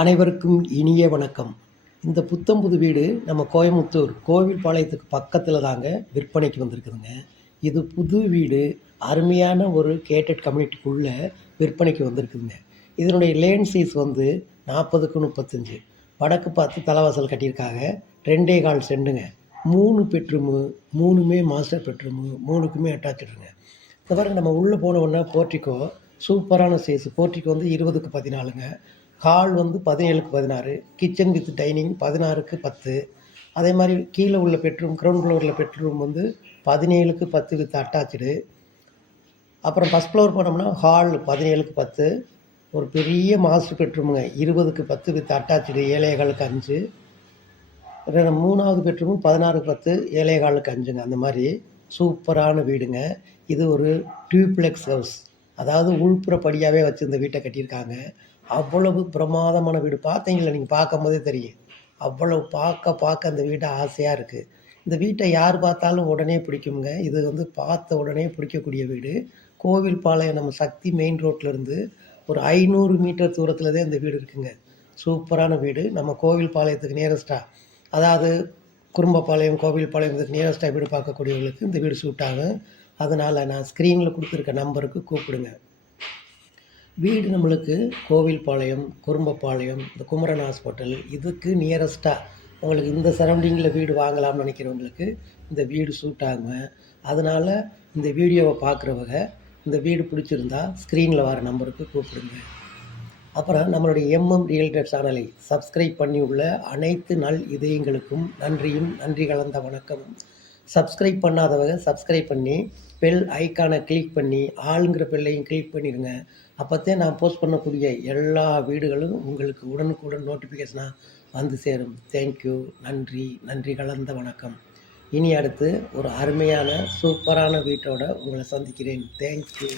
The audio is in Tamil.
அனைவருக்கும் இனிய வணக்கம். இந்த புத்தம்புது வீடு நம்ம கோயமுத்தூர் கோவில்பாளையத்துக்கு பக்கத்தில் தாங்க விற்பனைக்கு வந்திருக்குதுங்க. இது புது வீடு, அருமையான ஒரு கேட்டட் கம்யூனிட்டிக்குள்ளே விற்பனைக்கு வந்திருக்குதுங்க. இதனுடைய லேண்ட் சைஸ் வந்து 40க்கு 35. வடக்கு பார்த்து தலைவாசல் கட்டியிருக்காங்க. 2 1/4 செண்டுங்க. 3 பெட்ரூமு, 3மே மாஸ்டர் பெட்ரூமு, 3க்குமே அட்டாச்சுடுங்க. இந்த பாருங்க, நம்ம உள்ளே போன உடனே போர்ட்டிக்கோ சூப்பரான சைஸ். போர்ட்டிக்கோ வந்து 20க்கு 14ங்க. ஹால் வந்து 17க்கு 16. கிச்சன் வித் டைனிங் 16க்கு 10. அதே மாதிரி கீழே உள்ள பெட்ரூம், கிரவுண்ட் ஃப்ளோரில் பெட்ரூம் வந்து 17க்கு 10 வித் அட்டாச்சு. அப்புறம் ஃபஸ்ட் ஃப்ளோர் போனோம்னா ஹால் 17க்கு 10. ஒரு பெரிய மாஸ்டர் பெட்ரூமுங்க 20க்கு 10 வித் அட்டாச்சு, 7 1/4க்கு 5. 3வது பெட்ரூமு 16க்கு 10, 7 1/4க்கு 5ங்க. அந்த மாதிரி சூப்பரான வீடுங்க. இது ஒரு டியூப்ளெக்ஸ் ஹவுஸ், அதாவது உள்புறப்படியாகவே வச்சு இந்த வீட்டை கட்டியிருக்காங்க. அவ்வளவு பிரமாதமான வீடு. பார்த்தீங்களா, நீங்கள் பார்க்கும்போதே தெரியும். அவ்வளவு பார்க்க அந்த வீட்டை ஆசையாக இருக்குது. இந்த வீட்டை யார் பார்த்தாலும் உடனே பிடிக்குங்க. இது வந்து பார்த்த உடனே பிடிக்கக்கூடிய வீடு. கோவில்பாளையம் நம்ம சக்தி மெயின் ரோட்லேருந்து ஒரு 500 மீட்டர் தூரத்தில் தான் இந்த வீடு இருக்குங்க. சூப்பரான வீடு. நம்ம கோவில்பாளையத்துக்கு நியரஸ்ட்டாக, அதாவது குறும்பபாளையம், கோவில்பாளையம் இதுக்கு நியரஸ்ட்டாக வீடு பார்க்கக்கூடியவங்களுக்கு இந்த வீடு சூட் ஆகும். அதனால் நான் ஸ்க்ரீனில் கொடுத்துருக்க நம்பருக்கு கூப்பிடுங்க. வீடு நம்மளுக்கு கோவில்பாளையம், குறும்பபாளையம், இந்த குமரன் ஹாஸ்பிட்டல் இதுக்கு நியரஸ்ட்டாக உங்களுக்கு இந்த சரௌண்டிங்கில் வீடு வாங்கலாம்னு நினைக்கிறவங்களுக்கு இந்த வீடு சூட் ஆகுங்க. அதனால் இந்த வீடியோவை பார்க்குறவங்க இந்த வீடு பிடிச்சிருந்தா ஸ்க்ரீனில் வர நம்பருக்கு கூப்பிடுங்க. அப்புறம் நம்மளுடைய எம்எம் ரியல்டர் சேனலை சப்ஸ்கிரைப் பண்ணி உள்ள அனைத்து நல் இதயங்களுக்கும் நன்றியும் நன்றி கலந்த வணக்கம். சப்ஸ்கிரைப் பண்ணாதவங்க சப்ஸ்கிரைப் பண்ணி பெல் ஐக்கானை கிளிக் பண்ணி ஆளுங்கிற பெல்லையும் கிளிக் பண்ணிடுங்க. அப்போத்தான் நான் போஸ்ட் பண்ணக்கூடிய எல்லா வீடுகளும் உங்களுக்கு உடனுக்குடன் நோட்டிஃபிகேஷனாக வந்து சேரும். தேங்க்யூ. நன்றி, நன்றி கலந்த வணக்கம். இனி அடுத்து ஒரு அருமையான சூப்பரான வீட்டோட உங்களை சந்திக்கிறேன். தேங்க்யூ.